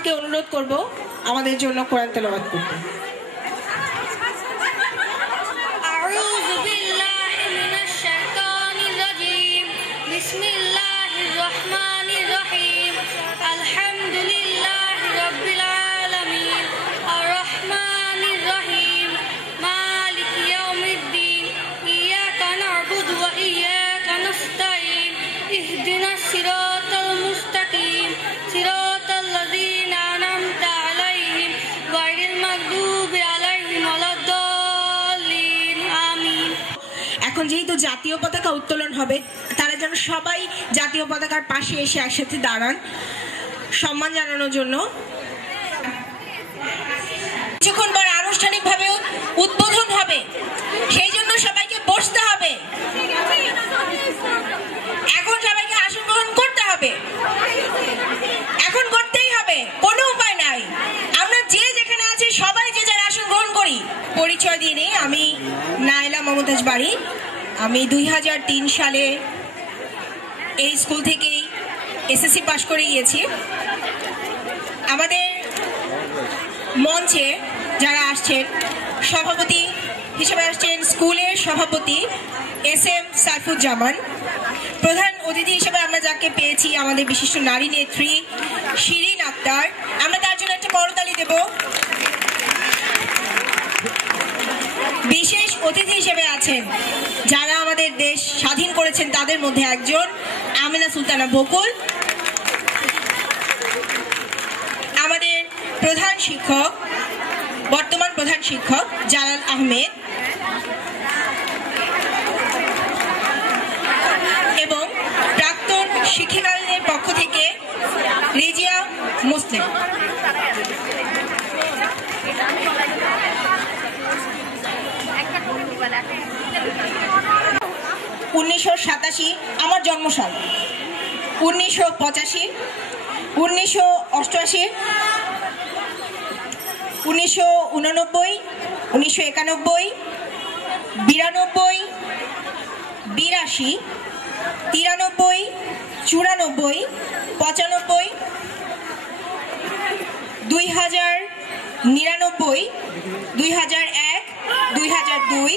আপাকে অনুরোধ করব আমাদের জন্য কোরআন তেলাওয়াত করতে। এখন যেহেতু জাতীয় পতাকা উত্তোলন হবে, তারা যেন সবাই জাতীয় পতাকার পাশে এসে একসাথে দাঁড়ান সম্মান জানানোর জন্য। কিছুক্ষণ পর আনুষ্ঠানিকভাবে উদ্বোধন হবে, সেই জন্য সবাইকে বসতে হবে। এখন সবাইকে আসন গ্রহণ করতে হবে, এখন করতেই হবে, কোনো উপায় নাই। আমরা যে যেখানে আছি সবাই যে যার আসন গ্রহণ করি। পরিচয় দিয়ে নেই, আমি নাইলা মমতাজ বাড়ি। আমি 2003 সালে এই স্কুল থেকেই এসএসসি পাশ করে গিয়েছি। আমাদের মঞ্চে যারা আসছেন, সভাপতি হিসেবে আসছেন স্কুলের সভাপতি SM সাইফুজ্জামান। প্রধান অতিথি হিসেবে আমরা যাকে পেয়েছি আমাদের বিশিষ্ট নারী নেত্রী শিরিন আক্তার। আমরা তার জন্য একটা করতালি দেব। বিশেষ অতিথি হিসেবে আছেন যারা আমাদের দেশ স্বাধীন করেছেন, তাদের মধ্যে একজন আমিনা সুলতানা বকুল। আমাদের প্রধান শিক্ষক, বর্তমান প্রধান শিক্ষক জালাল আহমেদ এবং প্রাক্তন শিক্ষিকাদের পক্ষ থেকে রিজিয়া মুসলিম। 1987 আমার জন্মসাল, 1985, 1988, 1989, 1991, 92, 82, 93, 94, 95, 2000, 99, 2001, 2002,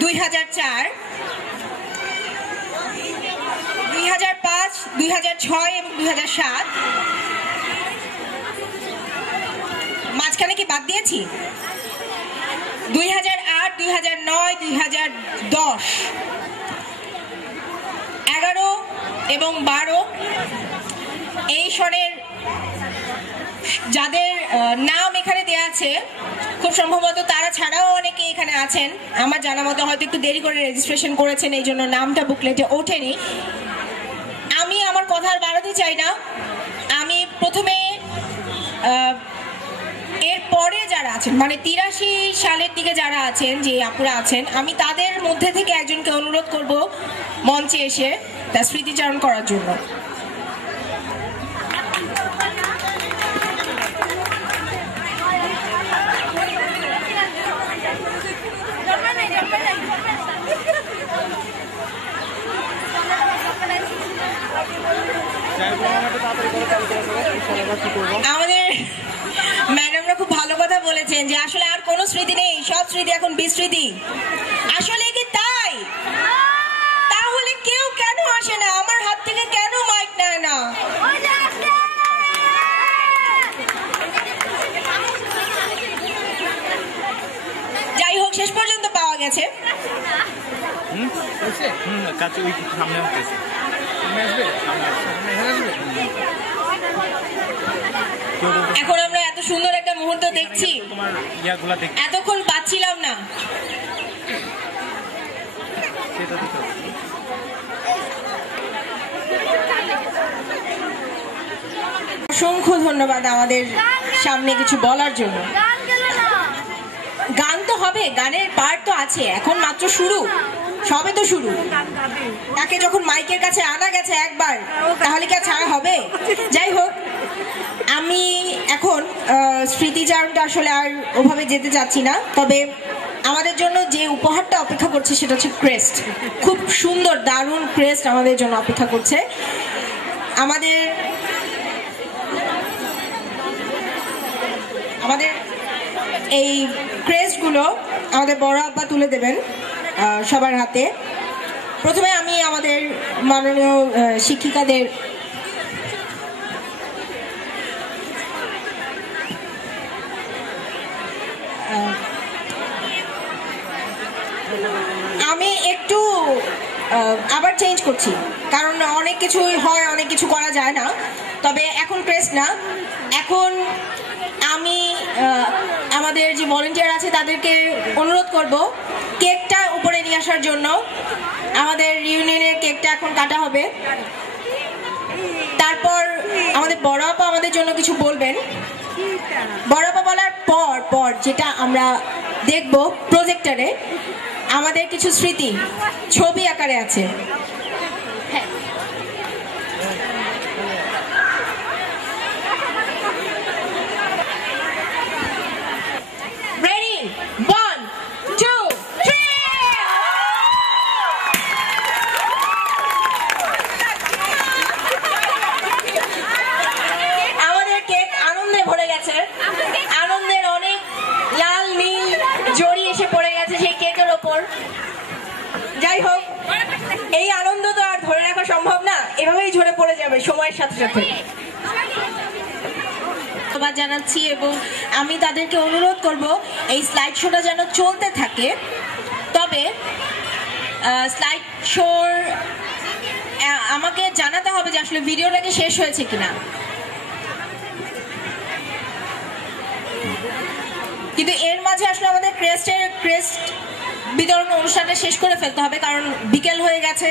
2004, 2005, 2006 এবং 2007। মাঝখানে কি বাদ দিয়েছি? 2008, 2009, 2010, 11 এবং 12 এই সনের যাদের নাম এখানে দেয়া আছে, খুব সম্ভবত তারা ছাড়াও অনেকে এখানে আছেন। আমার জানা মতো হয়তো একটু দেরি করে রেজিস্ট্রেশন করেছেন, এই জন্য নামটা বুকলেটে ওঠেনি। আমি আমার কথা আর বাড়াতে চাই না। আমি প্রথমে এর পরে যারা আছেন, মানে 83 সালের দিকে যারা আছেন, যে আপুরা আছেন, আমি তাদের মধ্যে থেকে একজনকে অনুরোধ করব মঞ্চে এসে তার স্মৃতিচারণ করার জন্য। আমাদের ম্যাডামরা খুব ভালো কথা বলেছেন যে আসলে আর কোনো স্মৃতি নেই, সব স্মৃতি এখন বিস্মৃতি। আসলে কি তাই? তাহলে কেউ কেন আসে না? আমার হাত থেকে কেন মাইক নেয় না? যাই হোক, শেষ পর্যন্ত পাওয়া গেছে। এখন আমরা এত সুন্দর একটা মুহূর্ত দেখছি, এতক্ষণ পাচ্ছিলাম না। অসংখ্য ধন্যবাদ আমাদের সামনে কিছু বলার জন্য। গান তো হবে, গানের পার্ট তো আছে, এখন মাত্র শুরু, সবে তো শুরু। তাকে যখন মাইকের কাছে আনা গেছে একবার, তাহলে কি আর ছাড়া হবে? যাই হোক, আমি এখন স্মৃতিচারণটা আসলে আর ওভাবে যেতে চাচ্ছি না, তবে আমাদের জন্য যে উপহারটা অপেক্ষা করছে সেটা হচ্ছে ক্রেস্ট। খুব সুন্দর দারুণ ক্রেস্ট আমাদের জন্য অপেক্ষা করছে। আমাদের এই ক্রেস্টগুলো আমাদের বড় আব্বা তুলে দেবেন সবার হাতে। প্রথমে আমি আমাদের মাননীয় শিক্ষিকাদের আমি একটু আবার চেঞ্জ করছি, কারণ অনেক কিছুই হয়, অনেক কিছু করা যায় না। তবে এখন ক্রেস্ট না, এখন আমি আমাদের যে ভলেন্টিয়ার আছে তাদেরকে অনুরোধ করব কেকটা উপরে নিয়ে আসার জন্য। আমাদের রিউনিয়নের কেকটা এখন কাটা হবে। তারপর আমাদের বড় আপা আমাদের জন্য কিছু বলবেন। বড় আপা বলার পর যেটা আমরা দেখব প্রজেক্টরে, আমাদের কিছু স্মৃতি ছবি আকারে আছে। রেডি, 1 2 3। আমাদের কেক আনন্দে ভরে গেছে, আনন্দের অনেক লাল নীল জড়ি এসে পড়ে গেছে সেই কেকের ওপর। যাই হোক, এই আনন্দ তো আর ধরে রাখা সম্ভব না, এভাবেই ঝরে পড়ে যাবে সময়ের সাথে সাথে। ধন্যবাদ জানাচ্ছি এবং আমি তাদেরকে অনুরোধ করব এই স্লাইড শোটা যেন চলতে থাকে। তবে স্লাইড শোর আমাকে জানাতে হবে যে আসলে ভিডিওটা কি শেষ হয়েছে কিনা। কিন্তু এর মাঝে আসলে আমাদের ক্রেস্ট বিতরণ অনুষ্ঠানটা শেষ করে ফেলতে হবে, কারণ বিকেল হয়ে গেছে।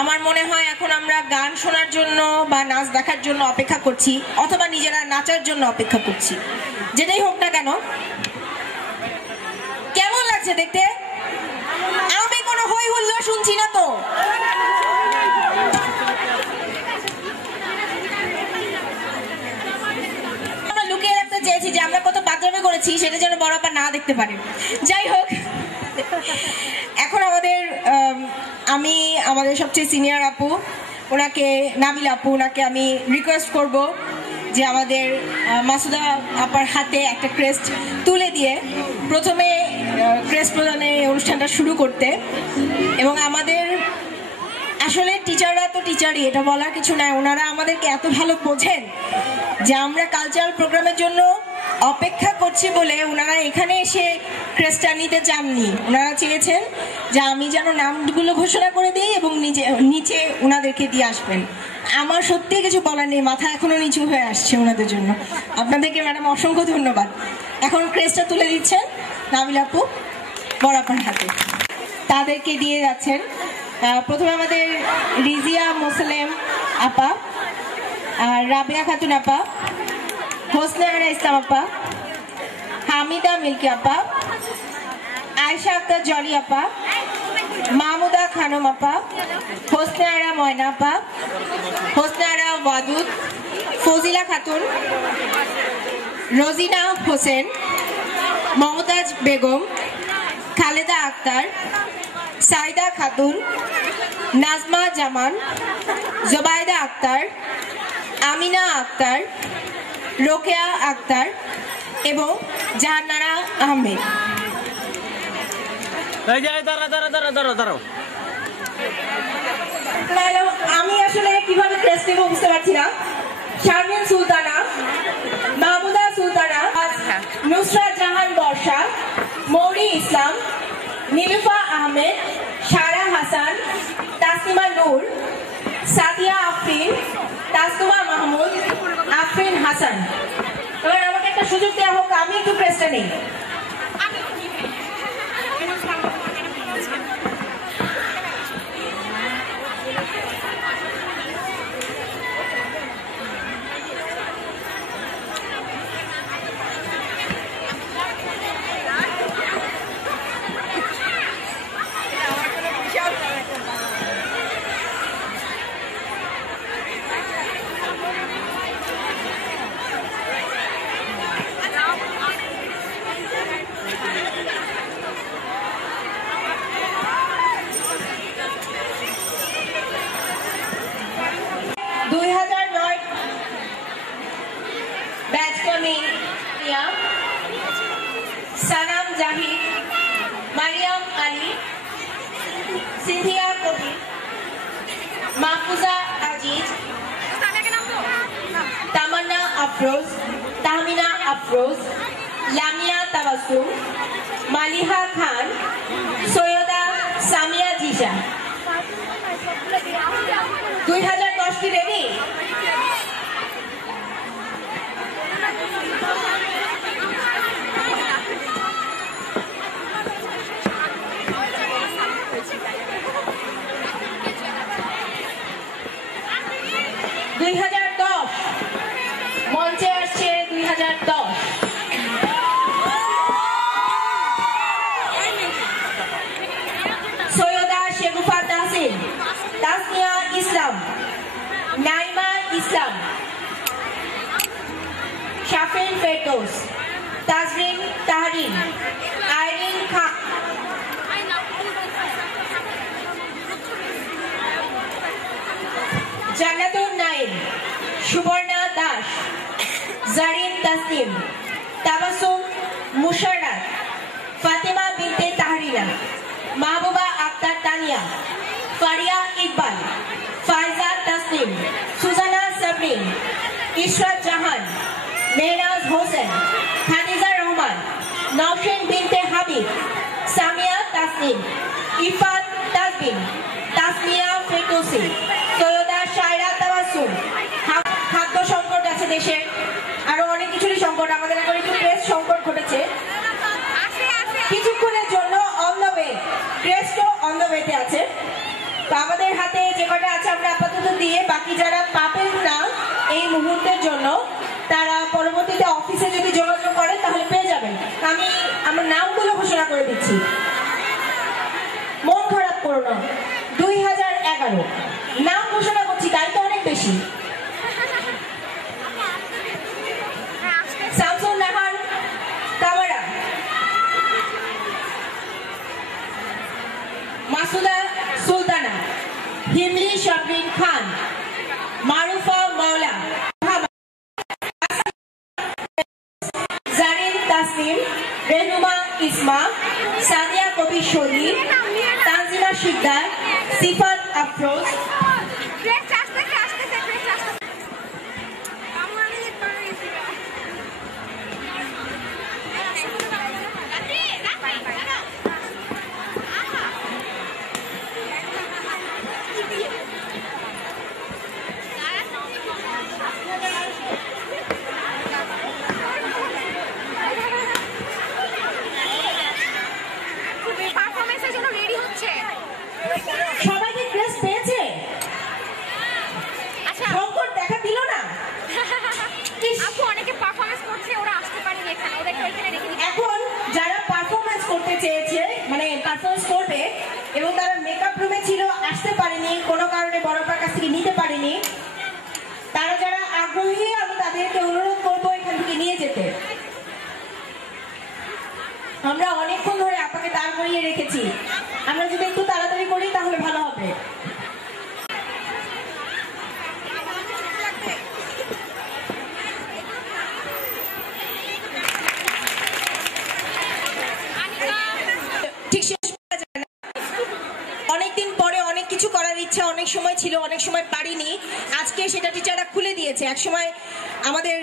আমার মনে হয় এখন আমরা গান শোনার জন্য বা নাচ দেখার জন্য অপেক্ষা করছি, অথবা নিজেরা নাচার জন্য অপেক্ষা করছি। যেটাই হোক না কেন, কেমন লাগছে দেখতে? আমি কোনো হই হুল্লোড় শুনছি না তো। আমরা লুকিয়ে রাখতে চেয়েছি যে আমরা কত বাথরুমে করেছি, সেটা যেন বড় আপা না দেখতে পারে। যাই হোক, এখন আমি আমাদের সবচেয়ে সিনিয়র আপু, ওনাকে নাবিল আপু, ওনাকে আমি রিকোয়েস্ট করব যে আমাদের মাসুদা আপার হাতে একটা ক্রেস্ট তুলে দিয়ে প্রথমে ক্রেস্ট প্রদানের অনুষ্ঠানটা শুরু করতে। এবং আমাদের আসলে টিচাররা তো টিচারই, এটা বলার কিছু নাই। ওনারা আমাদেরকে এত ভালো বোঝেন যে আমরা কালচারাল প্রোগ্রামের জন্য অপেক্ষা করছি বলে ওনারা এখানে এসে ক্রেস্টটা নিতে চাননি। ওনারা চেয়েছেন যে আমি যেন নামগুলো ঘোষণা করে দিই এবং নিচে ওনাদেরকে দিয়ে আসবেন। আমার সত্যি কিছু বলার নেই, মাথা এখনো নিচু হয়ে আসছে ওনাদের জন্য। আপনাদেরকে ম্যাডাম অসংখ্য ধন্যবাদ। এখন ক্রেস্টটা তুলে দিচ্ছেন নাবিল আপু বড় আপার হাতে, তাদেরকে দিয়ে যাচ্ছেন। প্রথমে আমাদের রিজিয়া মোসলেম আপা, আর রাবিয়া খাতুন আপা, হোসনে আরা ইসলাম আপা, হামিদা মিল্কি আপা, আয়েশা আক্তার জলি আপা, মাহমুদা খানম আপা, হোসনে আরা ময়না আপা, হোসনে আরা ওয়াদুদ, ফজিলা খাতুন, রোজিনা হোসেন, মমতাজ বেগম, খালেদা আক্তার, সাইদা খাতুন, নাজমা জামান, জোবাইদা আক্তার, আমিনা আক্তার, রোকেয়া আক্তার এবং জাহানারা আহমেদ। আমি আসলে কিভাবে ক্রেস্ট নেব বুঝতে পারছি না। শারমিন সুলতানা, মাহমুদা সুলতানা, নুসরাত জাহান বর্ষা, মৌরি ইসলাম, নীলুফা আহমেদ, সারা হাসান, তাসনিমা নূর, সাদিয়া আফরিন, তাসনুমা মাহমুদ, আফরিন হাসান। এবার আমাকে একটা সুযোগ দেওয়া হোক, আমি একটু ক্রেস্টটা নেই। 2009 बैच का में सनम जाहिद, मरियम अली, सिंधिया कबीर, महफूजा अजीज, तमन्ना अफरोज, ताहमीना अफरोज, लामिया तबस्सुम, मालिहा खान, सैयदा सामिया जिशा। 2010 की रेडी? মঞ্চে আসছে 2010 সৈয়দা শেগুফা তাহসিন, তাসনিয়া ইসলাম, নাইমা ইসলাম, শাফিন ফেরদৌস, তাজরিন তাহরিন, আইরিন খান, জান্নাতুন নাইম, সুবর্ণা দাস, জারিন তাসনিম, তাবাসুম মুশাররাত, ফাতেমা বিনতে তাহরিনা, মাহবুবা আক্তার তানিয়া, ফারিয়া ইকবাল, ফায়জা তাসনিম, সুজানা সাবরিন, ইশরাত জাহান, মেহনাজ হোসেন, হানিজা রহমান, নওশিন বিনতে হাবিব, সামিয়া তাসনিম, ইফাত তাজবিন, তাসমিয়া ফেরদৌসি, সৈয়দা শায়রা তাবাসসুম। খাদ্য সংকট আছে দেশে, আরো অনেক কিছুরই সংকট, আমাদের এখন একটু প্রেস সংকট ঘটেছে কিছুক্ষণের জন্য। অন দ্য ওয়ে, প্রেসও অন দ্য ওয়েতে আছে। তো আমাদের হাতে যে কটা আছে আমরা আপাতত দিয়ে, বাকি যারা পাবেন না এই মুহূর্তের জন্য তারা পরবর্তীতে অফিসে যদি যোগাযোগ করেন তাহলে পেয়ে যাবেন। আমি আমার নামগুলো ঘোষণা করে দিচ্ছি, মন খারাপ করো না। 2011 নাম ঘোষণা করছি, দায়িত্ব অনেক বেশি। শামসুল নাহান কামারা, মাসুদা সুলতানা, হিমলি শাবরিন খান, মারুফা মাওলা, জারিন তাসনিম, রেনুমা ইসমা, সাদিয়া কবির শরী, তানজিমা শিকদার, সিফাত আফরোজ, সবাইকে ড্রেস পেয়েছে? আচ্ছা, সংকট দেখা দিল না। আপু অনেকে পারফরম্যান্স করছে, ওরা আসতে পারেনি এখানে, ওদেরকে ওইখানে রেখে দিই। এখন যারা পারফরম্যান্স করতে চেয়েছে, মানে পারফরম্যান্স করবে এবং তারা মেকআপ রুমে ছিল, আসতে পারেনি, কোনো কারণে বড়পার কাছ থেকে নিতে পারেনি, তারা যারা আগ্রহী আমি তাদেরকে অনুরোধ করবো এখান থেকে নিয়ে যেতে। আমরা অনেকক্ষণ ধরে আপনাকে দাঁড় করিয়ে রেখেছি, আমরা যদি একটু তাড়াতাড়ি করি তাহলে ভালো হবে। ঠিক শেষ করা যায় না, অনেকদিন পরে অনেক কিছু করার ইচ্ছা অনেক সময় ছিল, অনেক সময় পারিনি। আজকে সেটা টিচাররা খুলে দিয়েছে। এক সময় আমাদের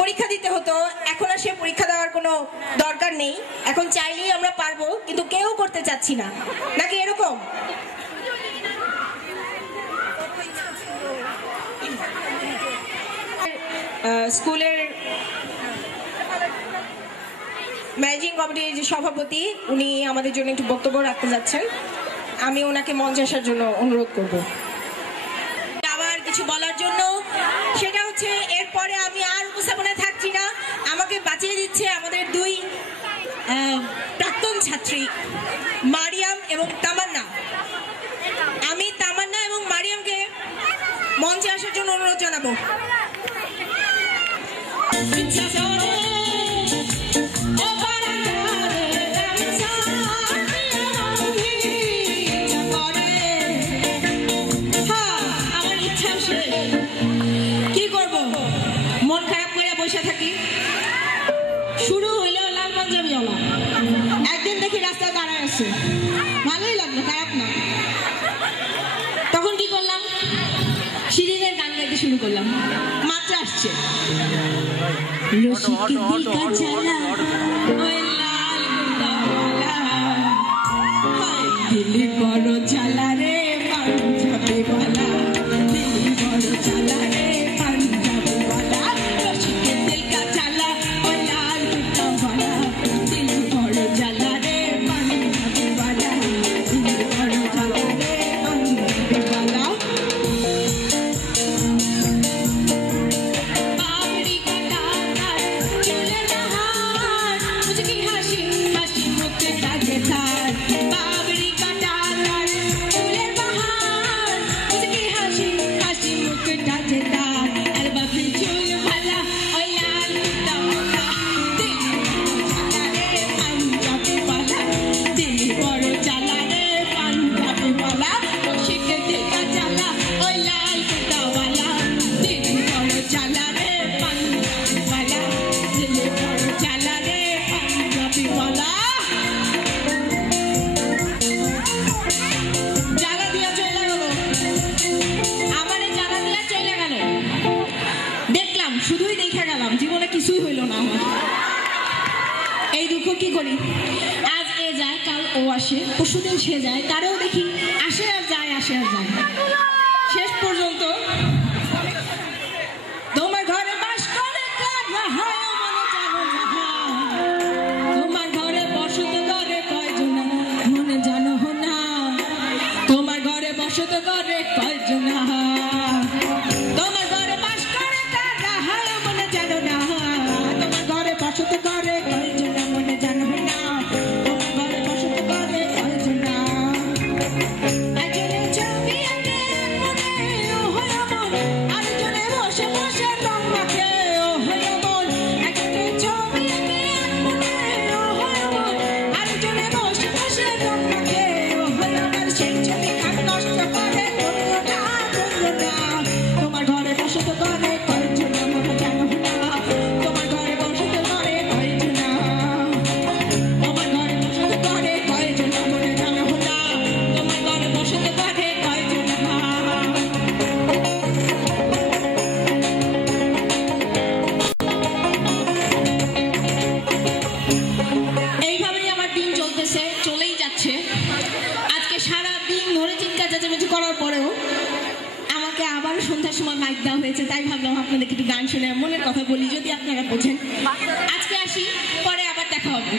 পরীক্ষা দিতে হতো, এখন আর সে পরীক্ষা দেওয়ার কোনো দরকার নেই, এখন চাইলেই আমরা পারবো, কিন্তু কেউ করতে চাচ্ছি না, নাকি এরকম? স্কুলের ম্যানেজিং কমিটির যে সভাপতি, উনি আমাদের জন্য একটু বক্তব্য রাখতে যাচ্ছেন, আমি ওনাকে মঞ্চে আসার জন্য অনুরোধ করব। আবার কিছু বলার জন্য, সেটা হচ্ছে এরপরে আমি আর উপস্থাপনায় থাকছি না, আমাকে বাঁচিয়ে দিচ্ছে আমাদের দুই প্রাক্তন ছাত্রী মারিয়াম এবং তামান্না। আমি তামান্না এবং মারিয়ামকে মঞ্চে আসার জন্য অনুরোধ জানাবো। আমার ইচ্ছা আসছে, ভালোই লাগলো, খারাপ না। তখন কি করলাম, শিরিনের গান গাইতে শুরু করলাম, মাত্র আসছে রসিকের দিল কা জ্বালা ওই লাল গোলাওয়ালা, হায় দিলি বড় জ্বালা রে পাঞ্জাবি ওয়ালা, দিলি বড় জ্বালা রে পাঞ্জাবি ওয়ালা, রসিকের দিল কা জ্বালা ওই লাল গোলাওয়ালা, দিলি বড় জ্বালা রে পাঞ্জাবি ওয়ালা, দিলি বড় জ্বালা রে পাঞ্জাবি ওয়ালা। বাবরি কাটা তার চুলের বাহার, মুচকি হাসি হাসি মুখে সাজে তার, বাবরি কাটা তার চুলের বাহার, মুচকি হাসি হাসি মুখে সাজে তার, আর বাপরি চুল ভালা ওই লাল কুত্তাওয়ালা, দিলি বড় জ্বালা রে পাঞ্জাবি ওয়ালা, রসিকের দিল কা জ্বালা ওই লাল কুত্তাওয়ালা, দিলি বড় জ্বালা রে পাঞ্জাবি ওয়ালা, দিলি বড় জ্বালা রে পাঞ্জাবি ওয়ালা। জ্বালা দিয়া চলে গেল, আমারে জ্বালা দিয়া চলে গেল, দেখলাম শুধুই দেখে গেলাম, জীবনে কিছুই হইল না আমার। এই দুঃখ কি করি, আজ এ যায় কাল ও আসে, পরশুদিন সে যায়, তারেও দেখি আসে আর যায়, আসে আর যায়, শেষ পর্যন্ত তোমার ঘরে বাস করে কারা হয় মনে জানো না, তোমার ঘরে বসত করে কয়জন মনে জানো না, তোমার ঘরে বসত করে কয়জন, তোমার ঘরে বাস করে কারা হয় মনে জানো না, তোমার ঘরে বসত করে কয়জন মনে জানো না, তোমার ঘরে বসত করে কয়জন, একজনের ছবি আঁকে মনে ও হয় মন, আরেকজনে বসে বসে রং মাখে ও হয় মন, একজনের ছবি আঁকে মনে ও হয় মন, আরেকজনে বসে বসে রং মাখে ও হয় মন, সেই ছবি খান নষ্ট করে করিও না, তোমার ঘরে বসত করে কয়জন মনে জানো না, তোমার ঘরে বসত করে কয়জন, তোমার ঘরে বসত করে কয়জন মনে জানো না, তোমার ঘরে বসত করে কয়জন। এইভাবেই আমার দিন চলতেছে, চলেই যাচ্ছে। আজকে সারা দিন ধরে চিৎকার চেঁচামেচি করার পরেও আমাকে আবার সন্ধ্যার সময় মাইক দেওয়া হয়েছে, তাই ভাবলাম আপনাদেরকে একটু গান শুনে মনের কথা বলি, যদি আপনারা বোঝেন। আজকে আসি, পরে আবার দেখা হবে।